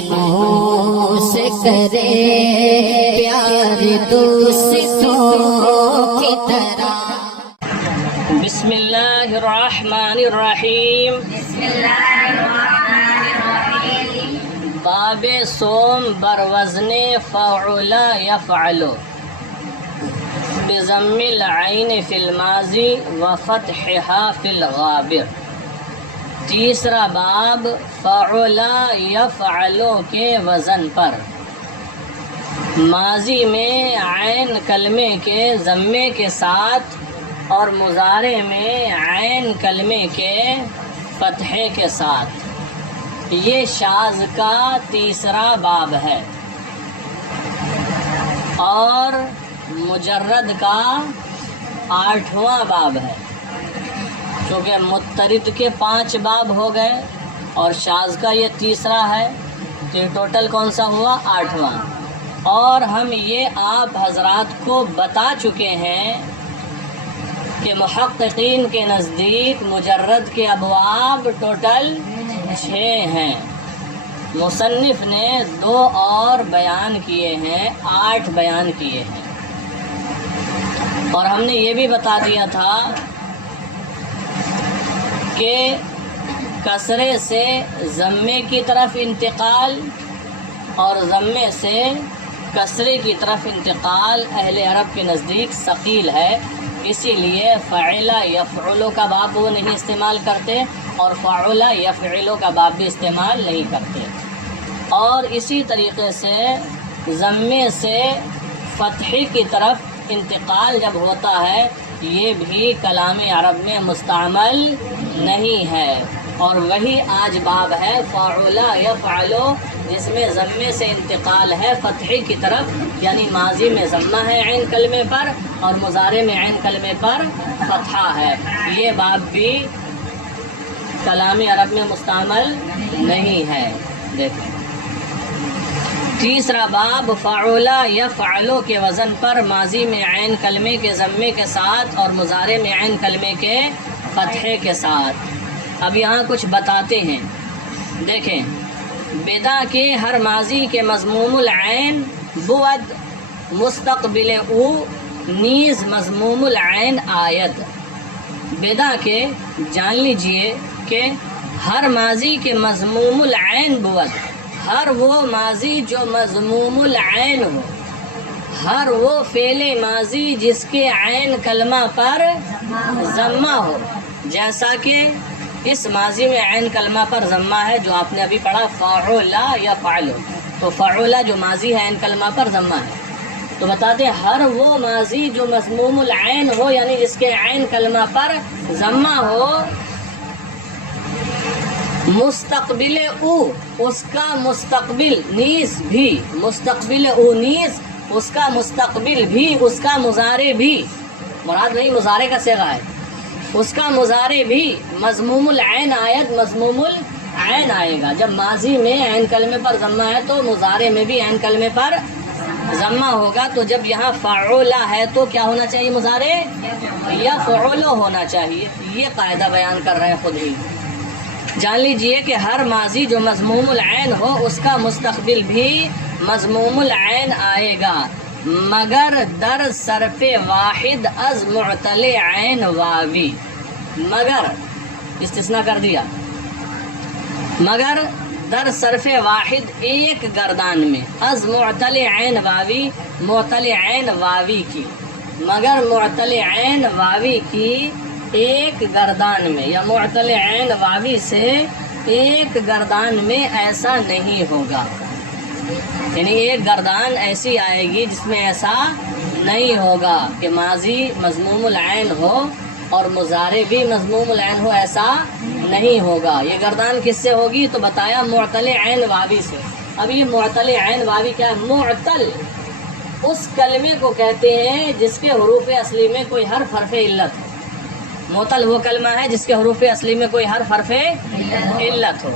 دشمنوں سے کرے پیار دوستوں کی طرح. بسم اللہ الرحمن الرحیم. باب صوم بروزن فعل یفعل بضم العین فی الماضی وفتحها فی الغابر. تیسرا باب فعل یفعل کے وزن پر ماضی میں عین کلمے کے ضمے کے ساتھ اور مضارع میں عین کلمے کے فتحے کے ساتھ. یہ شاذ کا تیسرا باب ہے اور مجرد کا 8واں باب ہے. چونکہ مضطرد کے 5 باب ہو گئے اور شاذ کا یہ تیسرا ہے تو یہ ٹوٹل کون سا ہوا 8واں. اور ہم یہ آپ حضرات کو بتا چکے ہیں کہ محققین کے نزدیک مجرد کے ابواب ٹوٹل 6 ہیں. مصنف نے 2 اور بیان کیے ہیں، 8 بیان کیے ہیں. اور ہم نے یہ بھی بتا دیا تھا کہ کسرے سے ضمے کی طرف انتقال اور ضمے سے کسرے کی طرف انتقال اہل عرب کے نزدیک ثقیل ہے. اسی لیے فعل یفعل کا باب وہ نہیں استعمال کرتے اور فعل یفعل کا باب بھی استعمال نہیں کرتے. اور اسی طریقے سے ضمے سے فتحے کی طرف انتقال جب ہوتا ہے یہ بھی کلام عرب میں مستعمل نہیں ہے. اور وہی آج باب ہے فعل یفعل جس میں ضمے سے انتقال ہے فتحے کی طرف، یعنی ماضی میں ضمہ ہے عین کلمے پر اور مضارع میں عین کلمے پر فتحہ ہے. یہ باب بھی کلام عرب میں مستعمل نہیں ہے. دیکھیں تیسرا باب فعل یفعل کے وزن پر ماضی میں عین کلمے کے ضمے کے ساتھ اور مضارع میں عین کلمے کے فتحے کے ساتھ. اب یہاں کچھ بتاتے ہیں. دیکھیں بدا کے ہر ماضی کے مضموم العین بود مستقبل او نیز مضموم العین آید. بدا کے جان لیجئے کہ ہر ماضی کے مضموم العین بود، ہر وہ ماضی جو مضموم العین ہو، ہر وہ فعل ماضی جس کے عین کلمہ پر ضمہ ہو. جیسا کہ اس ماضی میں عین کلمہ پر ضمہ ہے جو آپ نے ابھی پڑھا فعل یفعل، تو فعل جو ماضی ہے عین کلمہ پر ضمہ ہے. تو بتاتے ہیں ہر وہ ماضی جو مضموم العین ہو یعنی جس کے عین کلمہ پر ضمہ ہو، مستقبل او اس کا مستقبل نیز بھی، مستقبل او نیز اس کا مستقبل بھی، اس کا مضارع بھی، مراد نہیں مضارع کا صیغہ ہے، اس کا مضارع بھی مضموم العین آیت، مضموم العین آئے گا. جب ماضی میں عین کلمے پر ضمہ ہے تو مضارع میں بھی عین کلمے پر ضمہ ہوگا. تو جب یہاں فعل ہے تو کیا ہونا چاہیے؟ مضارع یفعل ہونا چاہیے. یہ قاعدہ بیان کر رہے ہیں خود ہی. جان لیجئے کہ ہر ماضی جو مضموم العین ہو اس کا مستقبل بھی مضموم العین آئے گا مگر در صرف واحد از معتل عین واوی. مگر استثناء کر دیا، مگر در صرف واحد ایک گردان میں، از معتل عین واوی، معتل عین واوی کی، مگر معتل عین واوی کی ایک گردان میں یا معتل عین واوی سے ایک گردان میں ایسا نہیں ہوگا. یعنی ایک گردان ایسی آئے گی جس میں ایسا نہیں ہوگا کہ ماضی مضموم العین ہو اور مضارع بھی مضموم العین ہو، ایسا نہیں ہوگا. یہ گردان کس سے ہوگی؟ تو بتایا معتل عین واوی سے. اب یہ معتل عین واوی کیا ہے؟ معتل اس کلمے کو کہتے ہیں جس کے حروف اصلی میں کوئی حرف علت ہو. معتل وہ کلمہ ہے جس کے حروف اصلی میں کوئی حرف علت ہو.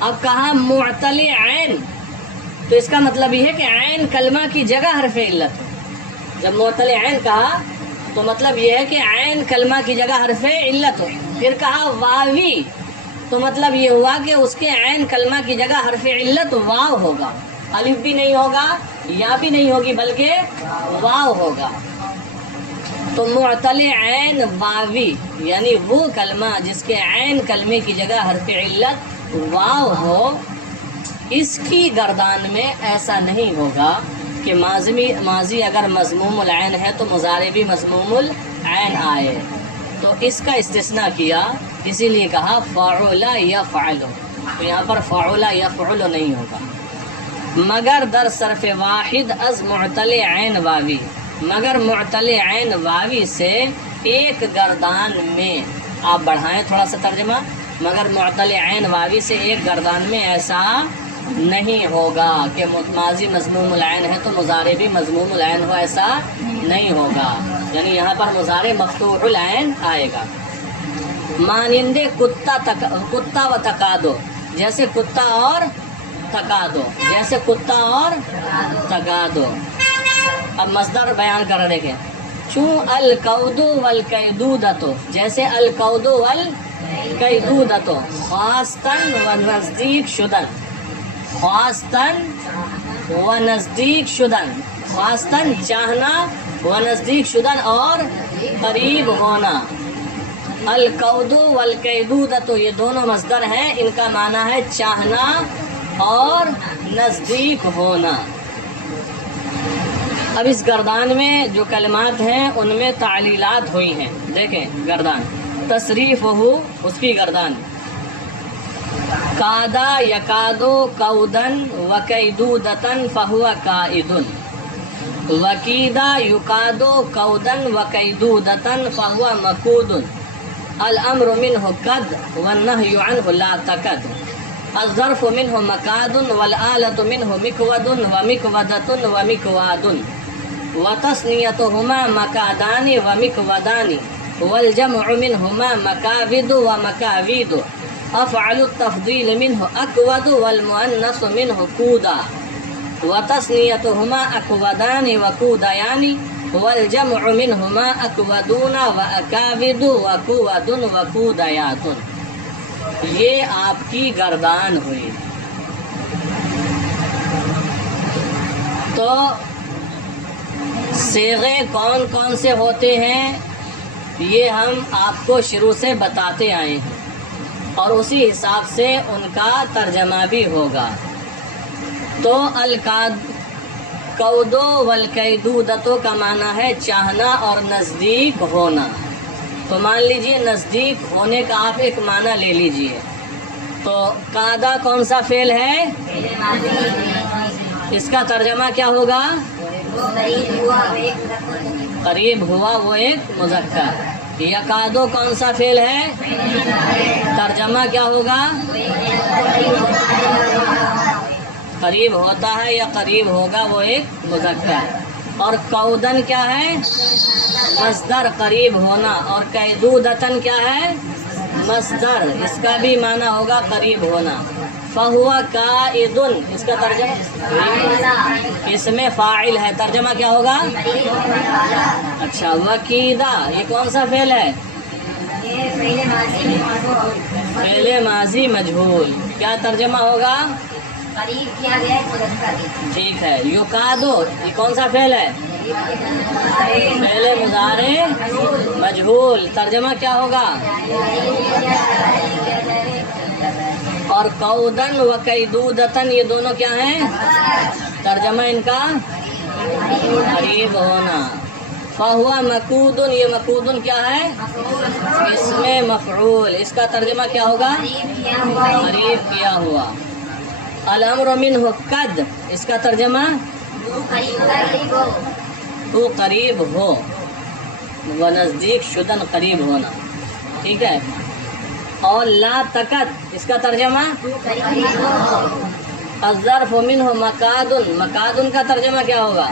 اب کہا معتل عین تو اس کا مطلب یہ ہے کہ عین کلمہ کی جگہ حرف علت ہو. جب معطل عین کہا تو مطلب یہ ہے کہ عین کلمہ کی جگہ حرف علت ہو. پھر کہا واوی تو مطلب یہ ہوا کہ اس کے عین کلمہ کی جگہ حرف علت واو ہوگا. الف بھی نہیں ہوگا، یا بھی نہیں ہوگی، بلکہ واو ہوگا. تو معطل عین واوی یعنی وہ کلمہ جس کے عین کلمے کی جگہ حرف علت واو ہو، اس کی گردان میں ایسا نہیں ہوگا کہ ماضی اگر مضموم العین ہے تو مضارع بھی مضموم العین آئے. تو اس کا استثناء کیا، اسی لیے کہا فعل یفعل. تو یہاں پر فعل یفعل نہیں ہوگا. مگر در صرف واحد از معطل عین واوی، مگر معطل عین واوی سے ایک گردان میں، آپ بڑھائیں تھوڑا سا ترجمہ، مگر معطل عین واوی سے ایک گردان میں ایسا نہیں ہوگا کہ ماضی مضموم العین ہے تو مضارع بھی مضموم العین ہو، ایسا نہیں ہوگا. یعنی یہاں پر مضارع مفتوح العین آئے گا. مانند کتا و تقادو، جیسے کتا اور تقادو، جیسے کتا اور تقادو. اب مصدر بیان کر رہے دیکھیں. چون القود والقیدودۃ، جیسے القود والقیدودۃ خواستن و نزدیک شدن، خواستن و نزدیک شدن، خواستن چاہنا، و نزدیک شدن اور قریب ہونا. القود والقیدودۃ یہ دونوں مصدر ہیں، ان کا معنی ہے چاہنا اور نزدیک ہونا. اب اس گردان میں جو کلمات ہیں ان میں تعلیلات ہوئی ہیں. دیکھیں گردان تصریف ہو، اس کی گردان کادا یکادو کودن وکیدودتن فہو قائدن، وکیدا یکادو کودن وکیدودتن فہو مکودن، الامر منہ قد والنہی عنہ لا تکد، الظرف منہ مکاد والآلۃ منہ مکود ومکودۃ ومکواد، وتثنیتہما مکادان ومکودان، والجمع منہما مکاود ومکاوید، افعل التفضیل منہ اکود والمؤنث منہ کودا، وتثنیتہما اکودان وکودیان، والجمع منہما اکودون واکاود وکود وکودیات. یہ آپ کی گردان ہوئی. تو صیغے کون کون سے ہوتے ہیں یہ ہم آپ کو شروع سے بتاتے آئے ہیں، اور اسی حساب سے ان کا ترجمہ بھی ہوگا. تو القودو والقیدودتو کا معنی ہے چاہنا اور نزدیک ہونا. تو مان لیجئے نزدیک ہونے کا آپ ایک معنی لے لیجئے. تو قادا کون سا فعل ہے؟ اس کا ترجمہ کیا ہوگا؟ قریب ہوا وہ ایک مذکر. یکادو کون سا فعل ہے؟ ترجمہ کیا ہوگا؟ قریب ہوتا ہے یا قریب ہوگا وہ ایک مذکر. اور کودن کیا ہے؟ مصدر قریب ہونا. اور قیدودتن کیا ہے؟ مصدر، اس کا بھی معنی ہوگا قریب ہونا. فہو قائدن، اس کا ترجمہ اس میں فاعل ہے، ترجمہ کیا ہوگا؟ اچھا. وکیدہ یہ کون سا فعل ہے؟ فعل ماضی مجہول. کیا ترجمہ ہوگا؟ قریب کیا گیا ہے. ٹھیک ہے. یکادو یہ کون سا فعل ہے؟ فعل مضارع مجہول. ترجمہ کیا ہوگا؟ اور قودن و قیدودتن یہ دونوں کیا ہیں؟ ترجمہ ان کا قریب ہونا. فہو مکودن یہ مکودن کیا ہے؟ اس میں مفعول. اس کا ترجمہ کیا ہوگا؟ قریب کیا ہوا. الامر منہ قد، اس کا ترجمہ تو قریب ہو، و نزدیک شدن قریب ہونا. ٹھیک ہے. اور لا تکد اس کا ترجمہ الظرف منہ مکادن، مکادن کا ترجمہ کیا ہوگا؟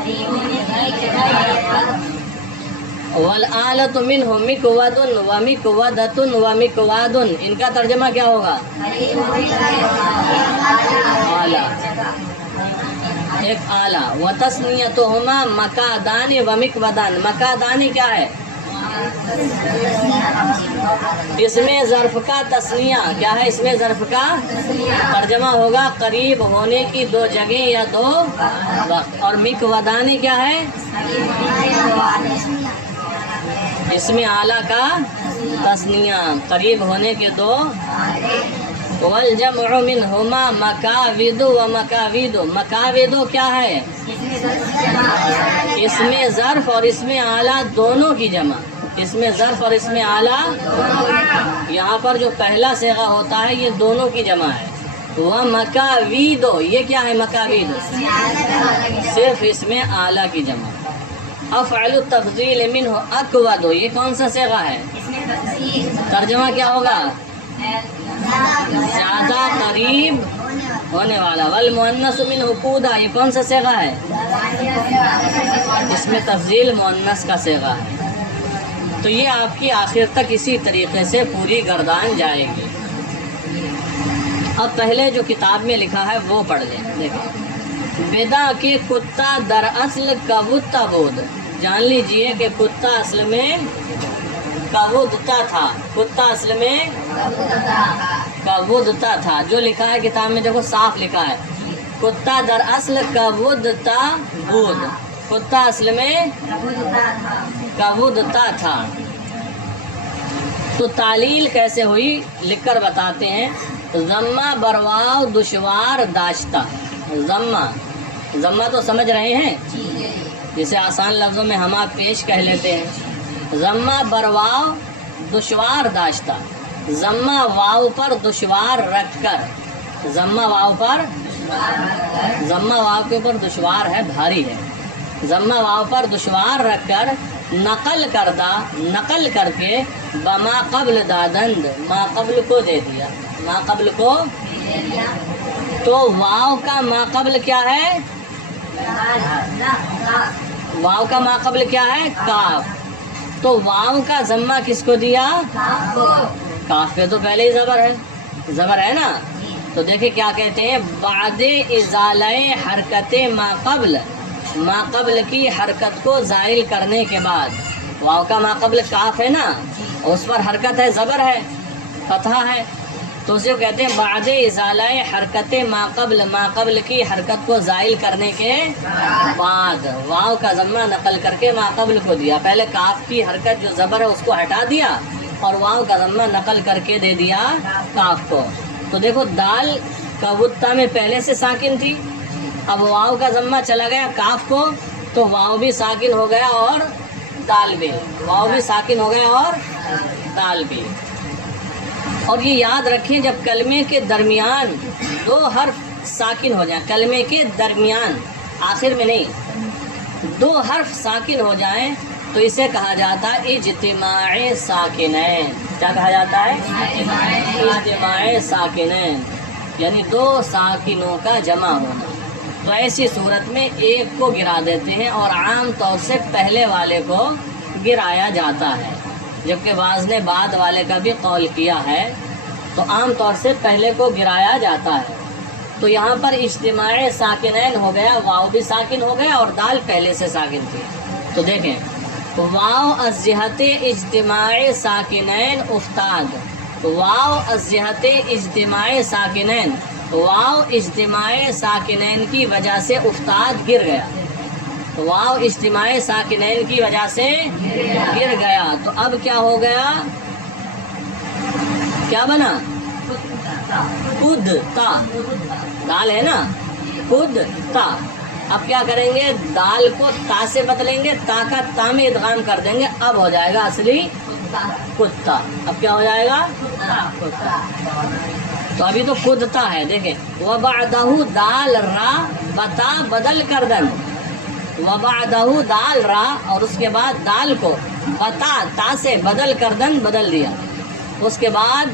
والآلۃ منہ مکود و مکودۃ و مکواد، ان کا ترجمہ کیا ہوگا؟ آلہ، ایک آلہ. وتثنیتہما مکادان و مکودان، مکادان کیا ہے؟ اس میں ظرف کا تثنیہ کیا ہے؟ اس میں ظرف کا ترجمہ ہوگا قریب ہونے کی دو جگہیں یا دو وقت. اور مکودان کیا ہے؟ اس میں آلہ کا تثنیہ قریب ہونے کے دو. والجمع منہما مکاود و مکاود، مکاود کیا ہے؟ اس میں ظرف اور اس میں آلہ دونوں کی جمع. اس میں ظرف اور اس میں آلہ، یہاں پر جو پہلا صیغہ ہوتا ہے یہ دونوں کی جمع ہے. وہ مکاوید، یہ کیا ہے؟ مکاوید صرف اس میں آلہ کی جمع. افعل التفضیل منہ اکود، یہ کون سا صیغہ ہے؟ ترجمہ کیا ہوگا؟ زیادہ قریب ہونے والا. والمؤنث منہ کودا، یہ کون سا صیغہ ہے؟ اس میں تفضیل مؤنث کا صیغہ ہے. تو یہ آپ کی آخر تک اسی طریقے سے پوری گردان جائے گی. اب پہلے جو کتاب میں لکھا ہے وہ پڑھ لیں. دیکھیں، بدا کے کتا در اصل کبوتا بود، جان لیجئے کہ کتا اصل میں کبودتا تھا. کتا اصل میں کبودتا تھا. جو لکھا ہے کتاب میں دیکھو صاف لکھا ہے کتا در اصل کبودتا بود، کتا اصل میں کبودتا تھا. تو تعلیل کیسے ہوئی لکھ کر بتاتے ہیں. ضمہ برواو دشوار داشتہ. ضمہ تو سمجھ رہے ہیں، جسے آسان لفظوں میں ہم آپ پیش کہہ لیتے ہیں. ضمہ برواو دشوار داشتہ، ضمہ واو پر دشوار رکھ کر، ضمہ واو پر، ضمہ واو کے اوپر دشوار ہے، بھاری ہے. ضمہ واو پر دشوار رکھ کر نقل کردہ، نقل کر کے بما قبل دادند، ما قبل کو دے دیا، ما قبل کو. تو واو کا ما قبل کیا ہے؟ واو کا ما قبل کیا ہے؟ کاف. تو واو کا ضمہ کس کو دیا؟ کاف پہ تو پہلے ہی زبر ہے، زبر ہے نا. تو دیکھیں کیا کہتے ہیں، بعد ازالہ حرکت ما قبل، ما قبل کی حرکت کو زائل کرنے کے بعد. واو کا ما قبل کاف ہے نا، اس پر حرکت ہے، زبر ہے، فتحہ ہے. تو اسے کہتے ہیں بعد ازالہ حرکت ما قبل، ما قبل کی حرکت کو زائل کرنے کے بعد واو کا ضمہ نقل کر کے ما قبل کو دیا. پہلے کاف کی حرکت جو زبر ہے اس کو ہٹا دیا اور واو کا ضمہ نقل کر کے دے دیا کاف کو. تو دیکھو دال کبوتا میں پہلے سے ساکن تھی، اب واو کا ضمہ چلا گیا کاف کو، تو واو بھی ساکن ہو گیا اور دال بھی، واو بھی ساکن ہو گیا اور دال بھی. اور یہ یاد رکھیں جب کلمے کے درمیان دو حرف ساکن ہو جائیں، کلمے کے درمیان، آخر میں نہیں، دو حرف ساکن ہو جائیں تو اسے کہا جاتا ہے اجتماع ساکنین. کیا کہا جاتا ہے؟ اجتماع ساکنین، یعنی دو ساکنوں کا جمع ہونا. تو ایسی صورت میں ایک کو گرا دیتے ہیں اور عام طور سے پہلے والے کو گرایا جاتا ہے، جبکہ بعض نے بعد والے کا بھی قول کیا ہے. تو عام طور سے پہلے کو گرایا جاتا ہے. تو یہاں پر اجتماع ساکنین ہو گیا، واو بھی ساکن ہو گیا اور دال پہلے سے ساکن تھی. تو دیکھیں، واو از جہت اجتماع ساکنین افتاد، واو از جہت اجتماع ساکنین، واو اجتماع ساکنین کی وجہ سے افتاد گر گیا. واو اجتماع ساکنین کی وجہ سے گر گیا. تو اب کیا ہو گیا؟ کیا بنا؟ خود تا، دال ہے نا، خود تا. اب کیا کریں گے؟ دال کو تا سے بدلیں گے، تا کا تا میں ادغام کر دیں گے، اب ہو جائے گا اصلی کتا. اب کیا ہو جائے گا؟ کتا. تو ابھی تو خودتا ہے. دیکھیں، وبعدہ دال را بتا بدل کر دن، وبعدہ دال را، اور اس کے بعد دال کو بتا تا سے بدل کر دن بدل دیا، اس کے بعد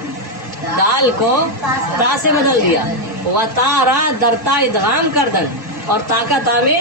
دال کو تا سے بدل دیا. وتارا درتا ادغام کر دن، اور تا کا تا میں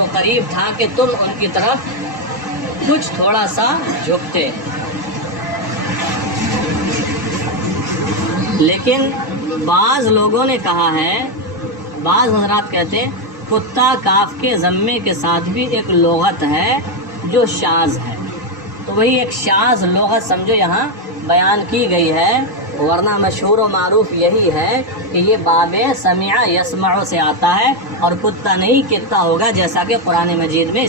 تو قریب تھا کہ تم ان کی طرف کچھ تھوڑا سا جھکتے، لیکن بعض لوگوں نے کہا ہے، بعض حضرات کہتے ہیں کتا کاف کے ضمے کے ساتھ بھی ایک لغت ہے جو شاذ ہے، تو وہی ایک شاذ لغت سمجھو یہاں بیان کی گئی ہے، ورنہ مشہور و معروف یہی ہے کہ یہ باب سمع یسمع سے آتا ہے اور کتا نہیں کتا ہوگا، جیسا کہ قرآن مجید میں